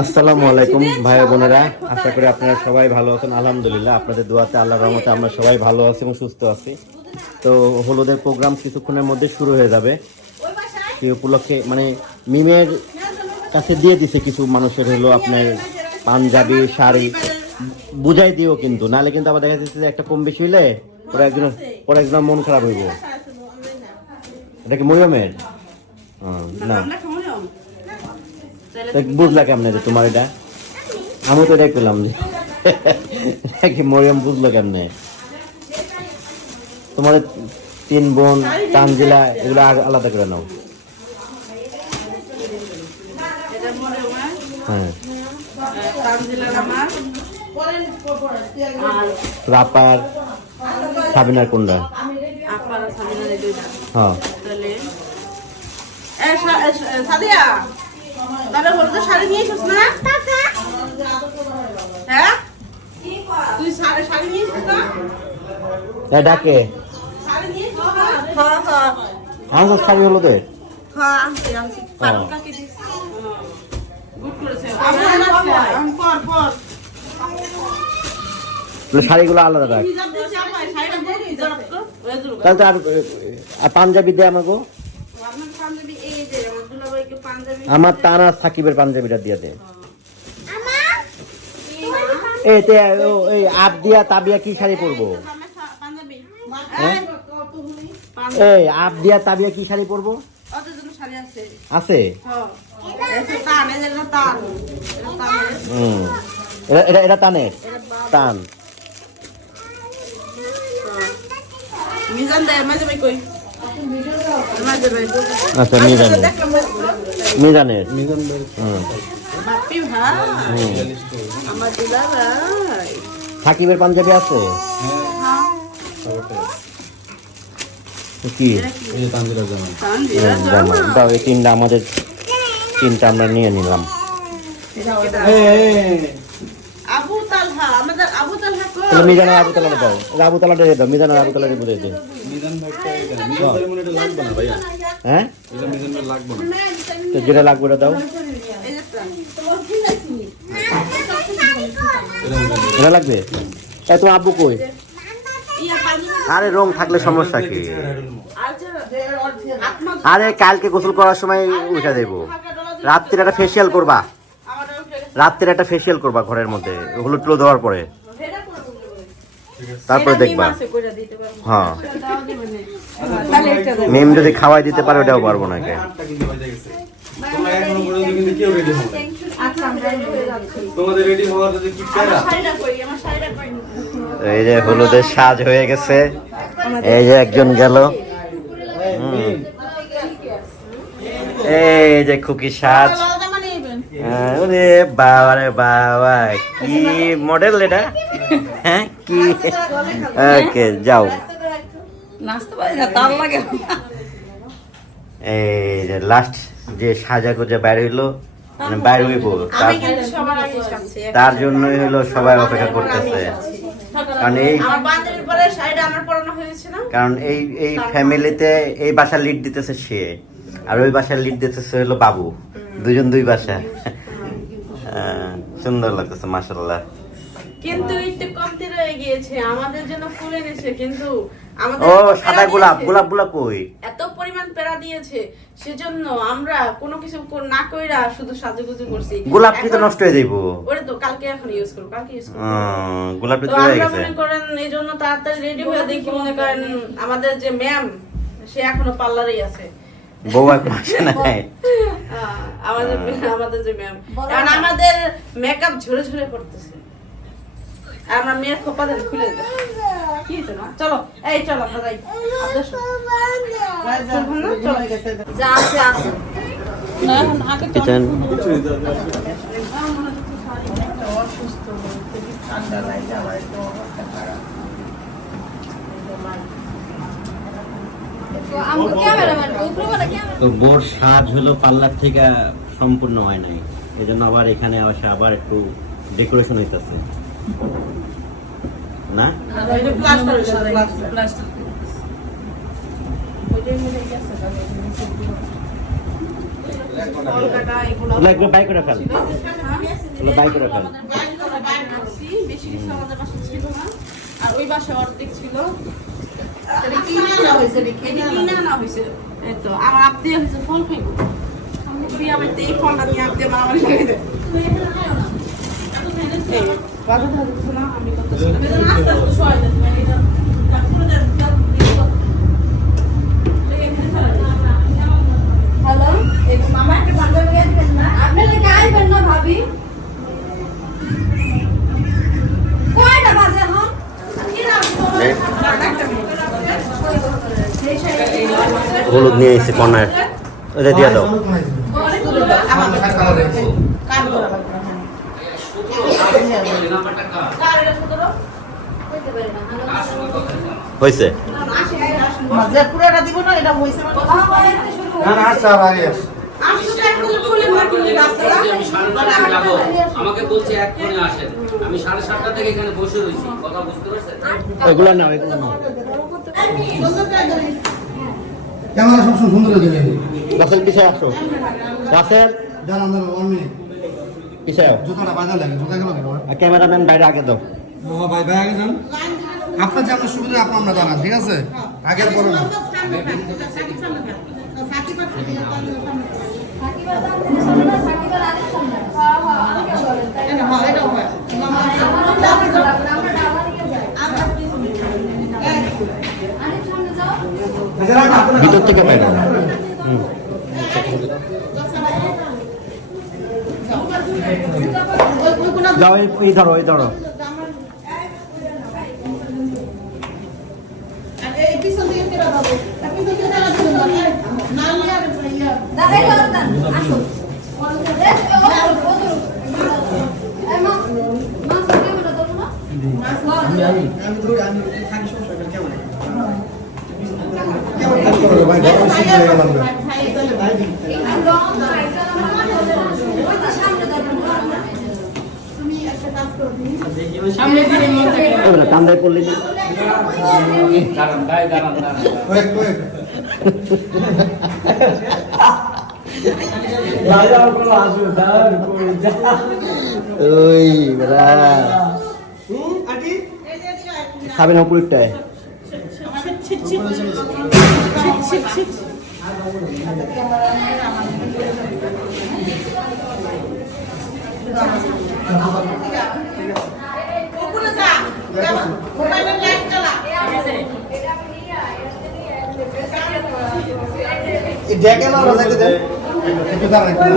আসসালামু আলাইকুম ভাই বোনেরা। আশা করি আপনারা সবাই ভালো আছেন। আলহামদুলিল্লাহ, আপনাদের দোয়াতে আল্লাহ রহমতে আমরা সবাই ভালো আছি এবং সুস্থ আছি। তো হলুদের প্রোগ্রাম কিছুক্ষণের মধ্যে শুরু হয়ে যাবে। সেই উপলক্ষে মানে মিমের কাছে দিয়ে দিছে কিছু মানুষের হলো আপনার পাঞ্জাবি শাড়ি। বুঝাই দিও কিন্তু নাহলে কিন্তু আবার দেখা যাচ্ছে যে একটা কম বেশি হইলে ওরা একজন ওরা একজন মন খারাপ হইব। এটা কি মরিয়মের হ্যাঁ, না। বুঝলা কেমনে যে তোমার এটা? আমি তো এটাই পেলাম যে। মরিয়ম বুঝলো কেমনে? তোমার তিন বোন তানজিলা এগুলো আলাদা করে নাও এটা মনে হয় হ্যাঁ তানজিলার আমার আর রাপার সাবিনার কোনটা? হ্যাঁ। সাদিয়া তাহলে বলো শাড়ি নিয়ে এসেছিস না? হ্যাঁ? তুই শাড়ি নিয়ে এসেছিস না শাড়ি হ্যাঁ হ্যাঁ। হলো তো হ্যাঁ শাড়িগুলো আলাদা রাখ। আমার শাড়িটা দিয়ে হিজাব তো ওই দুটো তাহলে আর আর পাঞ্জাবি দে আমাকে। আমার দুলাভাইকে পাঞ্জাবি আমার তানা সাকিবের পাঞ্জাবিটা দিয়ে দে। এই তে ও এই আপ দিয়া তাবিয়া কি শাড়ি পরবো? হ্যাঁ? এই। আপ দিয়া তাবিয়া কি শাড়ি পরবো? আছে। টান এটা এটা টান ভাই আচ্ছা মিজানের মিজানের সাকিবের পাঞ্জাবি আছে কি দাও এই তিনটা আমাদের তিনটা আমরা নিয়ে নিলাম আবু তালহা আমাদের আবু তালা দাও আবু তালাটা দিয়ে দাও মিজানের আবু তালা বুঝে দে হ্যাঁ তো যেটা লাগবে ওটা দাও এই যে টান। এটা লাগবে এ তোমার আব্বু কই আরে রং থাকলে সমস্যা কি আত্মা আরে কালকে গোসল করার সময় উঠে দেব রাত্রির একটা ফেসিয়াল করবা। আমাদের রাত্রির একটা ফেসিয়াল করবা ঘরের মধ্যে হলুদ টুলো দেওয়ার পরে। তারপরে দেখবা। হ্যাঁ। মেম যদি খাওয়াই দিতে পারে ওটাও পারব না কে এই যে হলুদের সাজ হয়ে গেছে। এই যে একজন গেল। হুম। এই যে খুকি সাজ। হ্যাঁ, ওরে বাবা রে বাবা কি মডেল এটা? হ্যাঁ কি? ওকে যাও। এই যে লাস্ট যে সাজা গুজা বাইরে হইল মানে বাইরে হইব তার জন্যই হলো সবাই অপেক্ষা করতেছে। কারণ এই কারণ এই এই ফ্যামিলিতে এই বাসার লিড দিতেছে সে। আর ওই বাসার লিড দিতেছে হলো বাবু। দুজন দুই বাসা। সুন্দর লাগতেছে মাসাল্লাহ কিন্তু একটু কমতি রয়ে গিয়েছে আমাদের জন্য ফুল এনেছে কিন্তু আমাদের ও সাদা গোলাপ গোলাপ গোলাপ কই? এত পরিমাণ পেড়া দিয়েছে সেজন্য আমরা কোনো কিছু না কইরা শুধু সাজুগুজু করছি। তো নষ্ট হয়ে যাইব? ওরে তো কালকে এখন ইউজ করব কালকে ইউজ করব। তো হয়ে গেছে। মনে করেন এই জন্য তাড়াতাড়ি রেডি হয়ে দেখি মনে করেন আমাদের যে ম্যাম সে এখনও পার্লারেই আছে। বউ আসে নাই। আহ, আমাদের আমাদের যে ম্যাম। কারণ আমাদের মেকআপ ঝরে ঝরে পড়তেছে। আর আমার মেয়ের খোপা দেন খুলে দেন কি হয়েছে চলো এই চলো আমরা যাই। না? চলো। যা আছে আছে। না, এখন আগে চলো। কিচেন তো বোর সাজ হলো পার্লার থেকে সম্পূর্ণ হয় নাই। এই জন্য আবার এখানে আসে আবার একটু ডেকোরেশন হইতেছে। না? বাই করে ফেল। বাই করে ফেল। বাইরে করে বাইরে রাখছি, বেশি কিছু আমাদের বাসায় ছিল না। আর ওই বাসায় অর্ধেক ছিল। আমার হয়েছে ফল খাইবো। আমার এই ফলটা নিয়ে দেয়। আমি। হ্যালো মামা একটা বান্ধবী আসবেন না আপনি নাকি আসবেন না ভাবি কয়টা বাজে এখন হলুদ নিয়ে এসে কর্নার ওদের দিয়ে দাও কান করা লাগবে না, হ্যাঁ। কার এটা শুধু দাও? হয়েছে যে পুরোটা দিব না এটা হইছে না না না আচ্ছা আগে আস আসলে তো একদম মাটি নিয়ে রাস্তা আমি সাড়ে নটায় যাব আমাকে বলছে এক্ষুনি আসেন। আমি সাড়ে সাতটা থেকে এখানে বসে রয়েছি। কথা বুঝতে পারছেন? এগুলো নাও এগুলো নাও। ক্যামেরা সবসময় সুন্দর হয়ে যাবে। রাসেল পিছিয়ে আসো রাসেল? যান আমরা পিছিয়ে আও জুতাটা বাজা লাগে জুতা গেল ক্যামেরাম্যান বাইরে আগে দাও। ভাই ভাই আগে যান। আপনার যে আপনার সুবিধা আপনার আমরা জানান ঠিক আছে? আগের পরে না। হ্যাঁ হ্যাঁ আমাকে বলেন তাই না আমারও দাম দিতে লাগবে না, আমরা ডালা নিয়ে যাই আরেক সামনে যাও ভিতর থেকে হুম যাও এই- ধরো এই ধরো। করেন না? ভাই, গরম শীত হয়ে গেল আমরা ওই তো সামনে ধরবেন এবারে কান্দায় পড়লে যে- দাঁড়ান ভাই দাঁড়ান দাঁড়ান ওয়েট ওয়েট ওই বেড়া। খাবে না একটু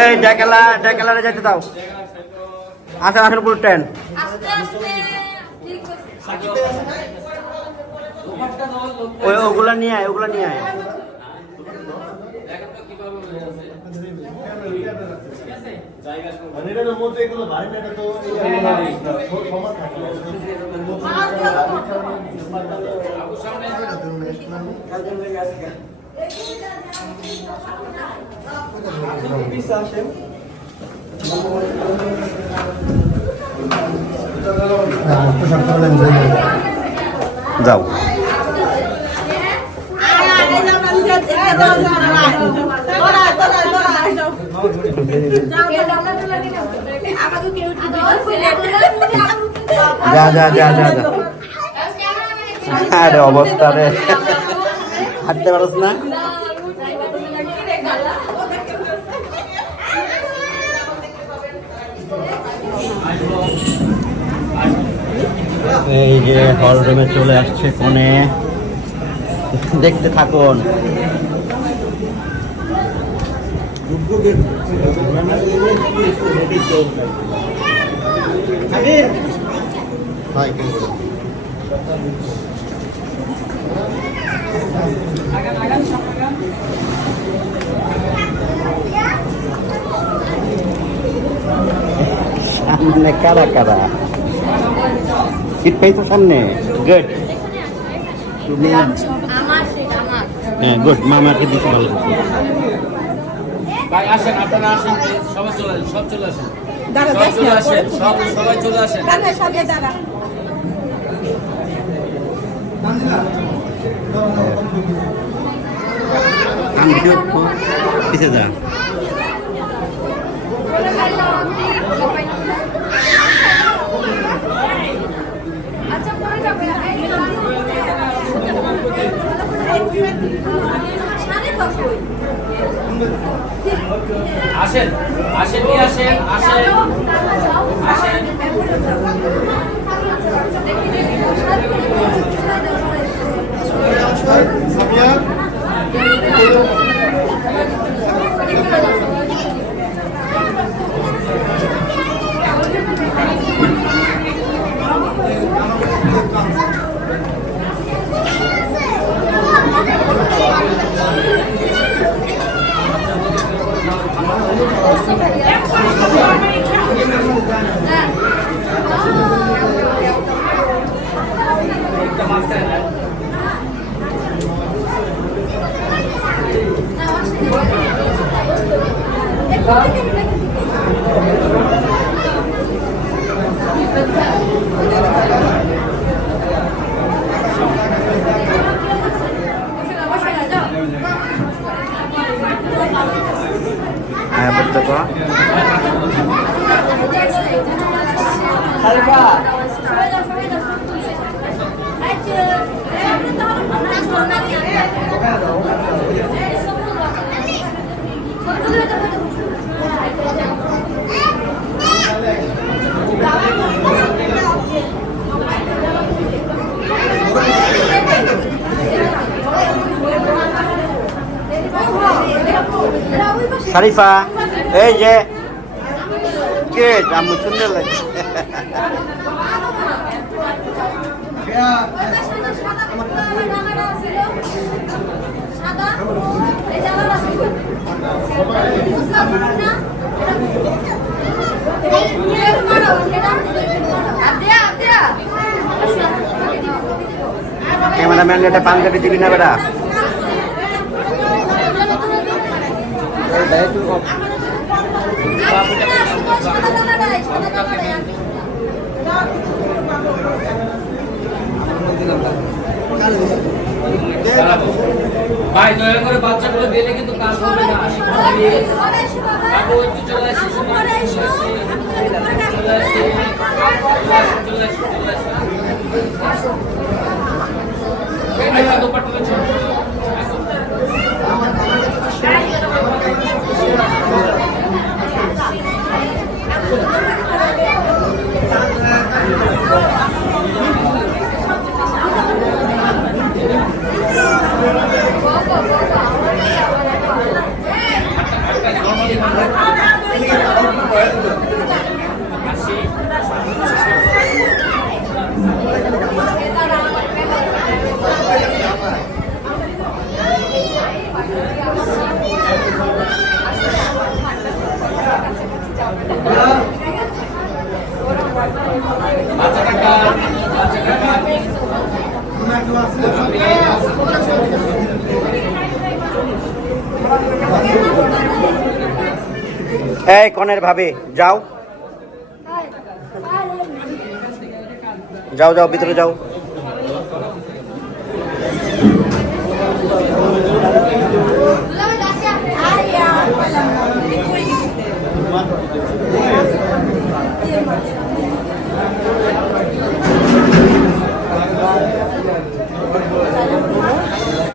এই ডেকেলা ডেকেলারে যেতে দাও। আসেন আসেন পুরো ট্রেন আস্তে আস্তে। ঠিক আছে ওই ওগুলা নিয়ে আয় ওগুলা নিয়ে আয়। যাও আরে আরে যাও না নিচে এটা দাও দাও তোরা তোরা তোরা কে ডালা ডালা নিয়ে আমাকে কেউ কি দাও যা যা যা যা যা। আরে অবস্থা রে। হাঁটতে পারস না? এই যে হল রুমে চলে আসছে কোণে। দেখতে থাকুন। কেন সামনে কারা কারা? সিট পাইছো সামনে? গুড তুমি হ্যাঁ গুড মামাকে দিতে ভালো ভাই আসেন আপনারা আসেন সবাই চলে আসেন সব চলে আসেন দাঁড়া, সব চলে আসেন সব সবাই চলে আসেন দাঁড়া, সবাই দাঁড়া। ভিডিও পিছিয়ে যা আচ্ছা আসেন আসেন আসেন আসেন। আসেন হ্যাঁ বলতে শারিফা এই যে কে আম্মু সুন্দর লাগে ক্যামেরাম্যান এটা পাঞ্জাবি দিবি না বেটা? ভাই দয়া করে বাচ্চাগুলো দিলে কিন্তু কাজ হবে না। চলে আসি চলে আসি চলে আসি এই কনের ভাবে যাও। যাও যাও ভিতরে যাও।